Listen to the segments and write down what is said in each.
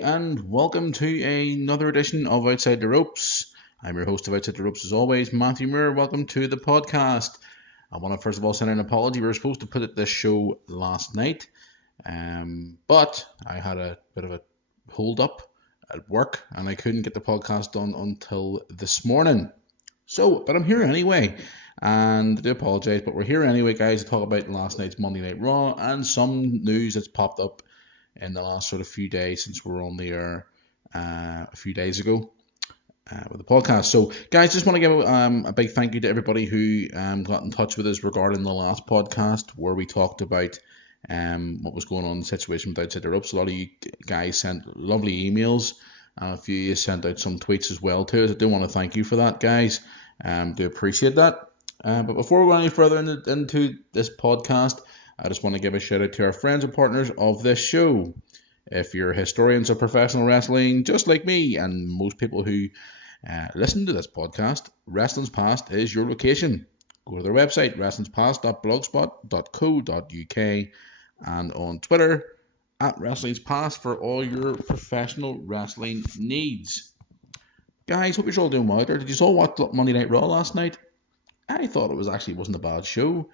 and welcome to another edition of Outside the Ropes. I'm your host of Outside the Ropes as always, Matthew Moore. Welcome to the podcast. I want to first of all send an apology. We were supposed to put it this show last night, but I had a bit of a hold up at work and I couldn't get the podcast done until this morning. But I'm here anyway, and I do apologise, but we're here anyway, guys, to talk about last night's Monday Night Raw and some news that's popped up in the last sort of few days since we were on the air a few days ago with the podcast. So, guys, just want to give a big thank you to everybody who got in touch with us regarding the last podcast where we talked about what was going on in the situation with Outside the Ropes. A lot of you guys sent lovely emails, and a few of you sent out some tweets as well to us. I do want to thank you for that, guys. Do appreciate that. But before we go any further into this podcast, I just want to give a shout out to our friends and partners of this show. If you're historians of professional wrestling, just like me and most people who listen to this podcast, Wrestling's Past is your location. Go to their website, wrestlingspast.blogspot.co.uk, and on Twitter, @Wrestling's Past for all your professional wrestling needs. Guys, hope you're all doing well there. Did you all watch Monday Night Raw last night? I thought it wasn't a bad show.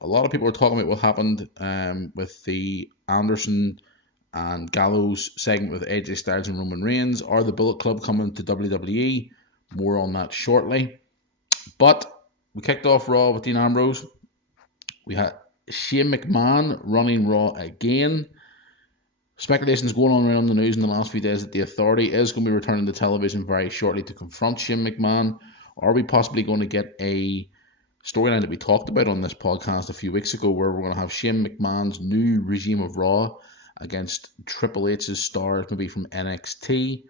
A lot of people are talking about what happened with the Anderson and Gallows segment with AJ Styles and Roman Reigns. Are the Bullet Club coming to WWE? More on that shortly. But we kicked off Raw with Dean Ambrose. We had Shane McMahon running Raw again. Speculations going on around the news in the last few days that the Authority is going to be returning to television very shortly to confront Shane McMahon. Are we possibly going to get a storyline that we talked about on this podcast a few weeks ago where we're going to have Shane McMahon's new regime of Raw against Triple H's stars, maybe from NXT,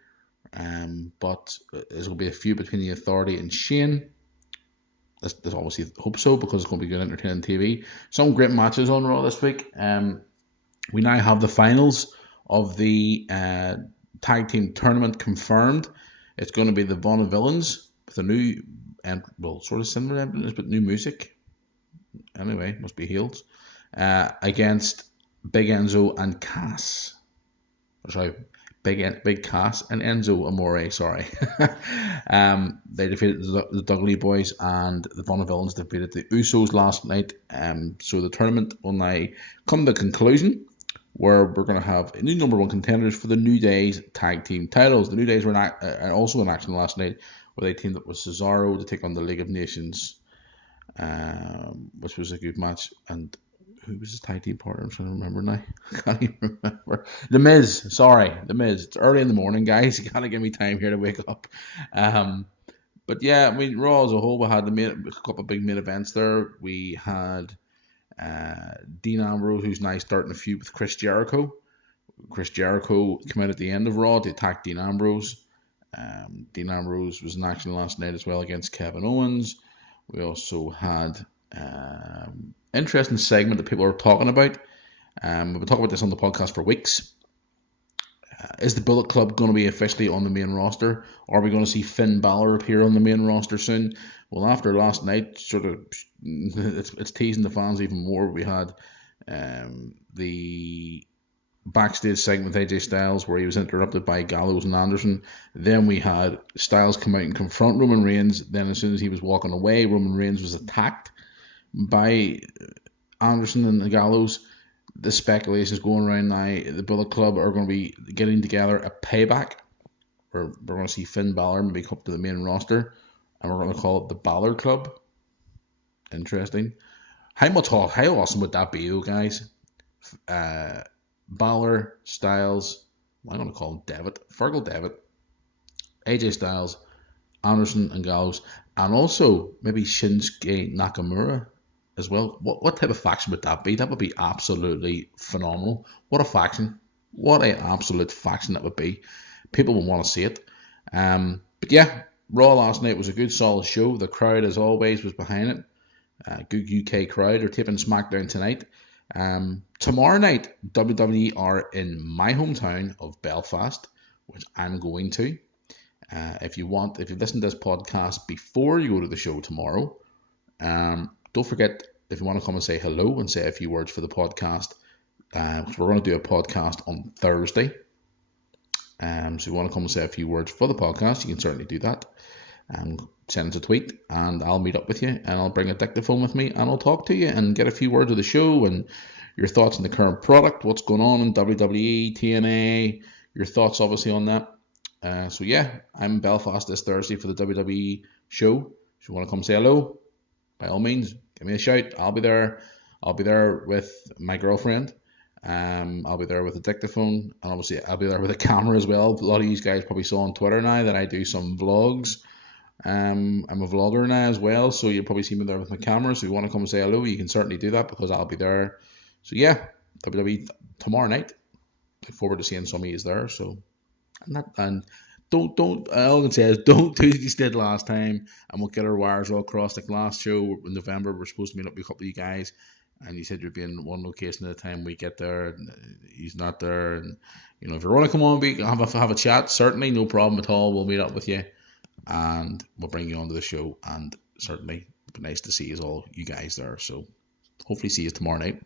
but there's going to be a feud between the Authority and Shane. There's obviously hope so because it's going to be good entertaining TV. Some great matches on Raw this week. We now have the finals of the tag team tournament confirmed. It's going to be the Vaudevillains with a new, sort of similar evidence, but new music. Anyway, must be heels. Against Big Enzo and Cass. Sorry, Big Cass and Enzo Amore. Sorry. They defeated the Dudley Boys, and the Vaudevillains defeated the Usos last night. So the tournament will now come to a conclusion, where we're going to have a new number one contenders for the New Day's tag team titles. The New Days were also in action last night, where they teamed up with Cesaro to take on the League of Nations, which was a good match. And who was his tag team partner? I'm trying to remember now. I can't even remember. The Miz. Sorry, The Miz. It's early in the morning, guys. You gotta give me time here to wake up. But yeah, I mean, Raw as a whole, we had a couple of big main events there. We had Dean Ambrose, who's now starting a feud with Chris Jericho. Chris Jericho came out at the end of Raw to attack Dean Ambrose. Dean Ambrose was in action last night as well against Kevin Owens. We also had interesting segment that people are talking about. We've been talking about this on the podcast for weeks. Is the Bullet Club going to be officially on the main roster? Are we going to see Finn Balor appear on the main roster soon? Well, after last night, sort of, it's teasing the fans even more. We had the backstage segment with AJ Styles where he was interrupted by Gallows and Anderson. Then we had Styles come out and confront Roman Reigns. Then as soon as he was walking away, Roman Reigns was attacked by Anderson and the Gallows. The speculations going around now, the Bullet Club are going to be getting together a payback where we're going to see Finn Balor maybe come up to the main roster, and we're going to call it the Balor Club. Interesting. How awesome would that be, though, guys? Balor, Styles, I'm going to call him Fergal Devitt, AJ Styles, Anderson and Gallows, and also maybe Shinsuke Nakamura as well. What type of faction would that be? That would be absolutely phenomenal. What a faction. What an absolute faction that would be. People will want to see it. But yeah, Raw last night was a good solid show. The crowd, as always, was behind it. Good UK crowd. They're taping SmackDown tonight. Tomorrow night, WWE are in my hometown of Belfast, which I'm going to. If you listen to this podcast before you go to the show tomorrow, don't forget, if you want to come and say hello and say a few words for the podcast, we're going to do a podcast on Thursday. So if you want to come and say a few words for the podcast, you can certainly do that. Send us a tweet and I'll meet up with you and I'll bring a dictaphone with me and I'll talk to you and get a few words of the show and your thoughts on the current product, what's going on in WWE, TNA, your thoughts obviously on that. So yeah, I'm in Belfast this Thursday for the WWE show. If you want to come say hello, by all means, give me a shout. I'll be there. I'll be there with my girlfriend. I'll be there with a dictaphone, and obviously I'll be there with a camera as well. A lot of you guys probably saw on Twitter now that I do some vlogs. I'm a vlogger now as well, so you'll probably see me there with my camera. So if you want to come and say hello, you can certainly do that because I'll be there. So yeah, WWE tomorrow night. Look forward to seeing some of you there. So and don't all I can say is don't do what you did last time, and we'll get our wires all crossed. Like last show in November, we're supposed to meet up with a couple of you guys, and you said you'd be in one location at a time. We get there, and he's not there, and if you want to come on, we have a chat. Certainly, no problem at all. We'll meet up with you. And we'll bring you onto the show, and certainly it'd be nice to see you guys there. So hopefully see you tomorrow night.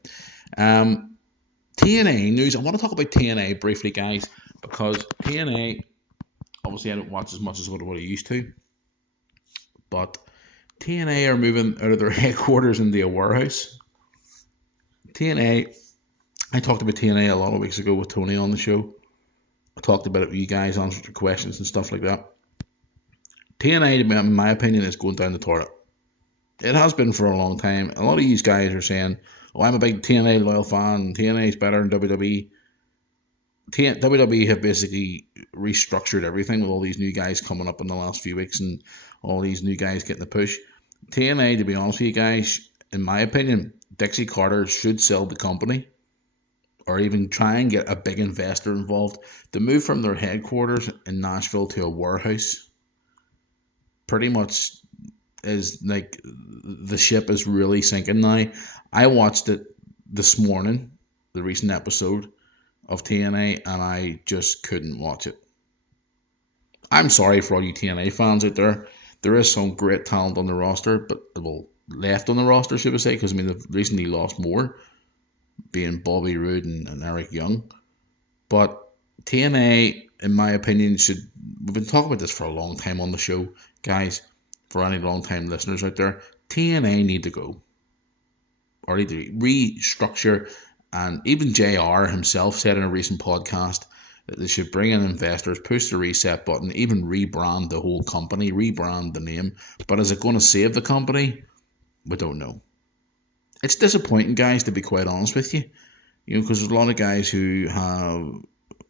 TNA news. I want to talk about TNA briefly, guys, because TNA, obviously I don't watch as much as what I used to, but TNA are moving out of their headquarters into a warehouse. TNA, I talked about TNA a lot of weeks ago with Tony on the show. I talked about it with you guys, answered your questions and stuff like that. TNA, in my opinion, is going down the toilet. It has been for a long time. A lot of these guys are saying, "Oh, I'm a big TNA loyal fan. TNA is better than WWE." WWE have basically restructured everything with all these new guys coming up in the last few weeks and all these new guys getting the push. TNA, to be honest with you guys, in my opinion, Dixie Carter should sell the company or even try and get a big investor involved. The move from their headquarters in Nashville to a warehouse pretty much is like the ship is really sinking now. I watched it this morning, the recent episode of TNA, and I just couldn't watch it. I'm sorry for all you TNA fans out there. There is some great talent on the roster, but left on the roster, should I say, because they've recently lost more, being Bobby Roode and Eric Young. But TNA, in my opinion, we've been talking about this for a long time on the show, guys, for any long time listeners out there. TNA need to go, or need to restructure, and even JR himself said in a recent podcast that they should bring in investors, push the reset button, even rebrand the whole company, rebrand the name. But is it going to save the company? We don't know. It's disappointing, guys, to be quite honest with you, because there's a lot of guys who have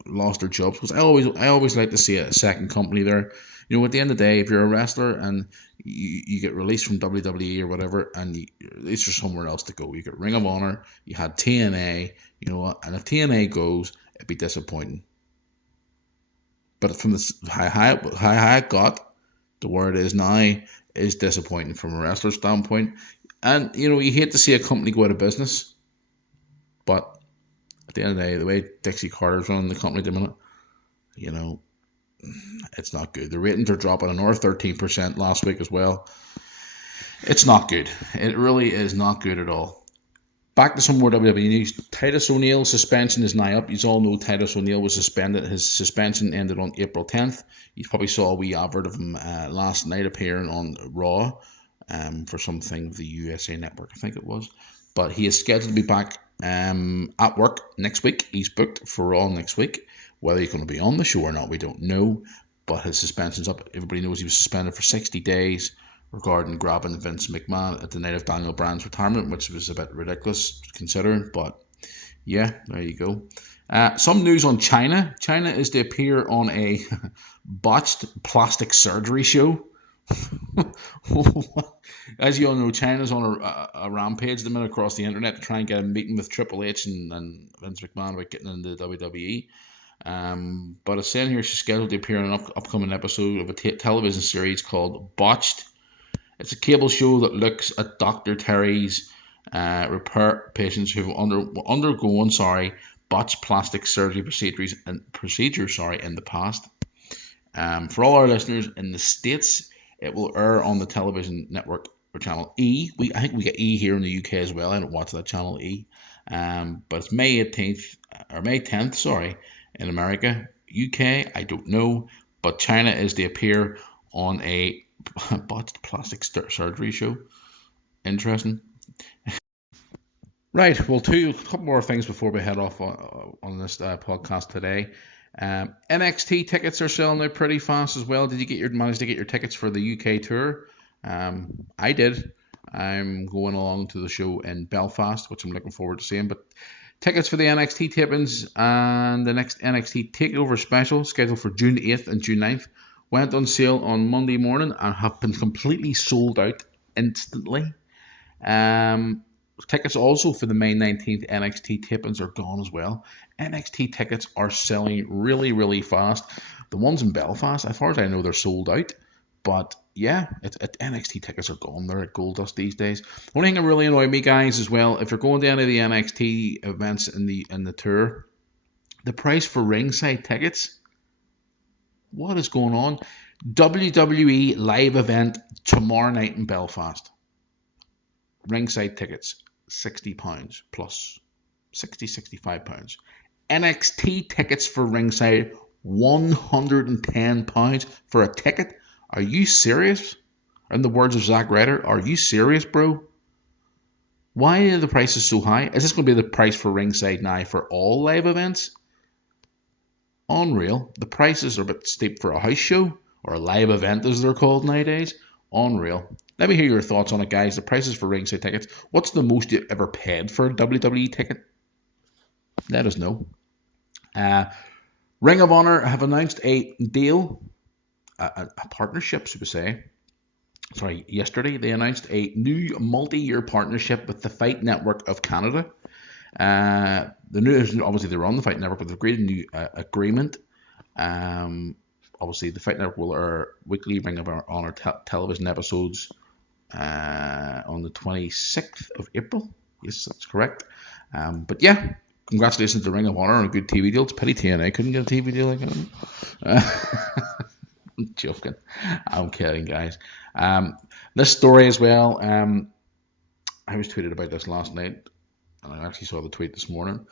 lost their jobs. Because I always like to see a second company there. At the end of the day, if you're a wrestler and you get released from WWE or whatever, and at least there's somewhere else to go. You get Ring of Honor, you had TNA, and if TNA goes, it'd be disappointing. But from the how it got to where it is now is disappointing from a wrestler standpoint. And, you hate to see a company go out of business. But at the end of the day, the way Dixie Carter's running the company at the minute, it's not good. The ratings are dropping another 13% last week as well. It's not good. It really is not good at all. Back to some more WWE news. Titus O'Neil's suspension is now up. You all know Titus O'Neil was suspended. His suspension ended on April 10th. You probably saw a wee advert of him last night appearing on Raw for something of the USA Network, I think it was. But he is scheduled to be back at work next week. He's booked for Raw next week. Whether he's going to be on the show or not, we don't know. But his suspension's up. Everybody knows he was suspended for 60 days regarding grabbing Vince McMahon at the night of Daniel Bryan's retirement, which was a bit ridiculous considering. But yeah, there you go. Some news on China. China is to appear on a botched plastic surgery show. As you all know, China's on a rampage at the minute across the internet to try and get a meeting with Triple H and Vince McMahon about getting into the WWE. But it's saying here she's scheduled to appear in an upcoming episode of a television series called Botched. It's a cable show that looks at Dr. Terry's repair patients who've undergone botched plastic surgery procedures in the past. For all our listeners in the States, it will air on the television network or channel E. I think we get E here in the UK as well. I don't watch that channel E. But it's May 10th, in America. UK, I don't know, but China is to appear on a botched plastic surgery show. Interesting. Right, well, a couple more things before we head off on this podcast today. NXT tickets are selling out pretty fast as well. Did you manage to get your tickets for the UK tour? I did. I'm going along to the show in Belfast, which I'm looking forward to seeing. But tickets for the NXT tapings and the next NXT Takeover special, scheduled for June 8th and June 9th, went on sale on Monday morning and have been completely sold out instantly. Tickets also for the May 19th NXT tapings are gone as well. NXT tickets are selling really, really fast. The ones in Belfast, as far as I know, they're sold out. But yeah, NXT tickets are gone. They're at Gold Dust these days. One thing that really annoyed me, guys, as well, if you're going to any of the NXT events in the tour, the price for ringside tickets. What is going on? WWE live event tomorrow night in Belfast. Ringside tickets, £60 plus £65. NXT tickets for ringside, £110 for a ticket. Are you serious? In the words of Zack Ryder, are you serious, bro? Why are the prices so high? Is this going to be the price for ringside now for all live events? Unreal. The prices are a bit steep for a house show, or a live event as they're called nowadays. Unreal. Let me hear your thoughts on it, guys. The prices for ringside tickets. What's the most you've ever paid for a WWE ticket? Let us know. Ring of Honor have announced a deal, a partnership, should we say. Yesterday they announced a new multi-year partnership with the Fight Network of Canada. Obviously they're on the Fight Network, but they've agreed a new agreement. Obviously, the Fight Network will air weekly Ring of Honor television episodes on the 26th of April. Yes, that's correct. But yeah, congratulations to Ring of Honor on a good TV deal. It's a pity TNA couldn't get a TV deal like that. I'm joking. I'm kidding, guys. This story as well, I was tweeted about this last night, and I actually saw the tweet this morning.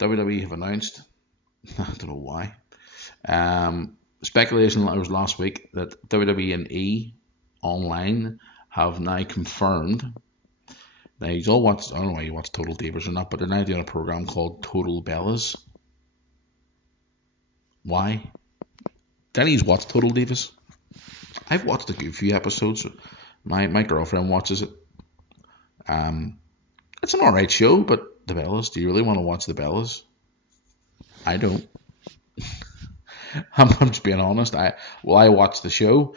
WWE have announced, I don't know why, speculation was last week that WWE and E Online have now confirmed. Now, I don't know why you watch Total Divas or not, but they're now doing a program called Total Bellas. Why? Denny's watched Total Divas. I've watched a good few episodes. My girlfriend watches it. It's an alright show, but the Bellas, do you really want to watch the Bellas? I don't. I'm just being honest. I watch the show.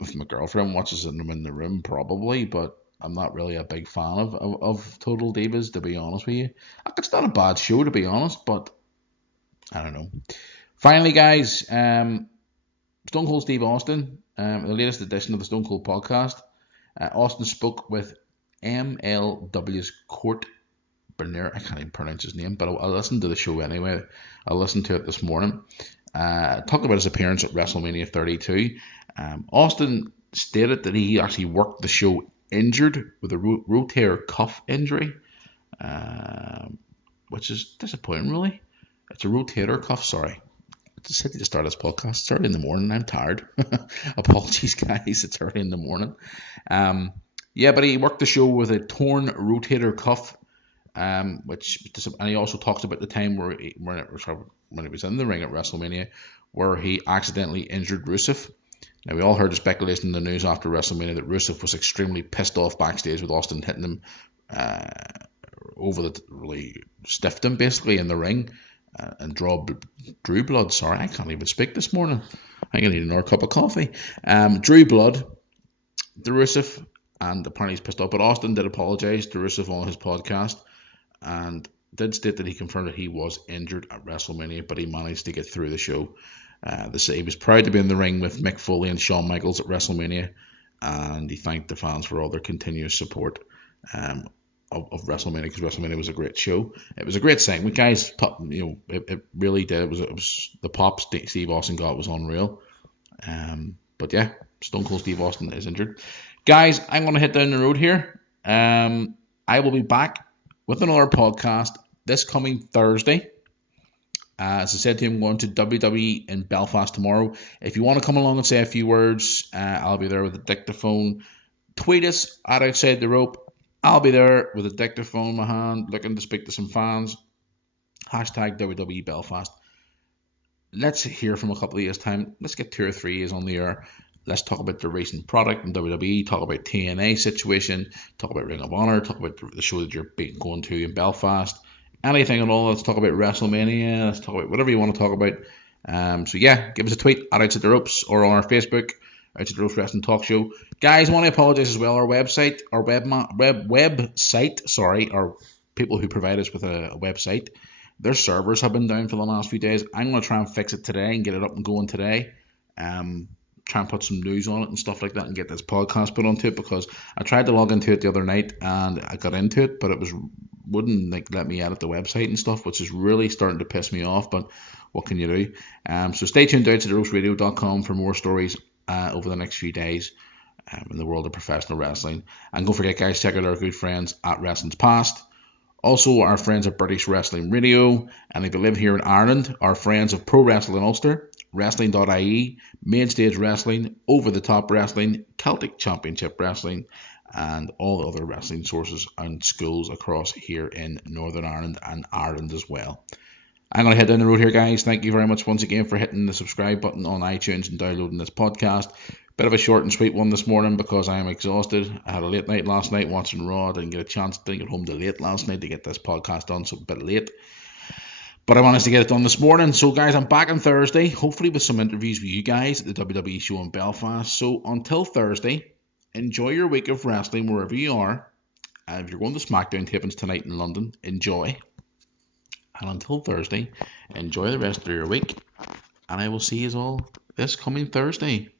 If my girlfriend watches it and I'm in the room, probably, but I'm not really a big fan of Total Divas, to be honest with you. It's not a bad show, to be honest, but I don't know. Finally, guys, Stone Cold Steve Austin, the latest edition of the Stone Cold podcast. Austin spoke with MLW's Court Bernier. I can't even pronounce his name, but I listened to the show anyway. I listened to it this morning. Talking about his appearance at WrestleMania 32. Austin stated that he actually worked the show injured with a rotator cuff injury, which is disappointing, really. It's a rotator cuff, sorry. I just had to start this podcast. It's early in the morning. I'm tired. Apologies, guys. It's early in the morning. But he worked the show with a torn rotator cuff, and he also talks about the time when he was in the ring at WrestleMania, where he accidentally injured Rusev. Now, we all heard the speculation in the news after WrestleMania that Rusev was extremely pissed off backstage with Austin hitting him really stiffed him basically in the ring and drew blood. Sorry, I can't even speak this morning. I'm going to need another cup of coffee. Drew blood, the Rusev, and apparently he's pissed off. But Austin did apologise to Rusev on his podcast and did state that he confirmed that he was injured at WrestleMania, but he managed to get through the show. He was proud to be in the ring with Mick Foley and Shawn Michaels at WrestleMania, and he thanked the fans for all their continuous support of WrestleMania, because WrestleMania was a great show. It was a great segment, guys. It really did. It was the pop Steve Austin got was unreal. But yeah, Stone Cold Steve Austin is injured. Guys, I'm going to hit down the road here. I will be back with another podcast this coming Thursday. As I said to him, I'm going to WWE in Belfast tomorrow. If you want to come along and say a few words, I'll be there with a dictaphone. Tweet us at Outside the Rope. I'll be there with a dictaphone in my hand, looking to speak to some fans. Hashtag WWE Belfast. Let's hear from a couple of years' time. Let's get 2 or 3 years on the air. Let's talk about the recent product in WWE, talk about TNA situation, talk about Ring of Honor, talk about the show that you're going to in Belfast. Anything at all. Let's talk about WrestleMania. Let's talk about whatever you want to talk about. So yeah, give us a tweet at Outside the Ropes or on our Facebook, Outside the Ropes Wrestling Talk Show. Guys, I want to apologize as well. Our website, our website, sorry, our people who provide us with a website, their servers have been down for the last few days. I'm going to try and fix it today and get it up and going today. Try and put some news on it and stuff like that and get this podcast put onto it, because I tried to log into it the other night and I got into it, but it wouldn't let me edit the website and stuff, which is really starting to piss me off, but what can you do? So stay tuned out to theroastradio.com for more stories over the next few days in the world of professional wrestling. And don't forget, guys, check out our good friends at Wrestling's Past. Also, our friends at British Wrestling Radio, and if you live here in Ireland, our friends of Pro Wrestling Ulster, Wrestling.ie, Mainstage Wrestling, Over the Top Wrestling, Celtic Championship Wrestling, and all the other wrestling sources and schools across here in Northern Ireland and Ireland as well. I'm going to head down the road here, guys. Thank you very much once again for hitting the subscribe button on iTunes and downloading this podcast. Bit of a short and sweet one this morning because I am exhausted. I had a late night last night watching Raw. Didn't get home till late last night to get this podcast done, so a bit late. But I managed to get it done this morning. So, guys, I'm back on Thursday, hopefully with some interviews with you guys at the WWE show in Belfast. So, until Thursday, enjoy your week of wrestling wherever you are. If you're going to SmackDown tapings tonight in London, enjoy. And until Thursday, enjoy the rest of your week. And I will see you all this coming Thursday.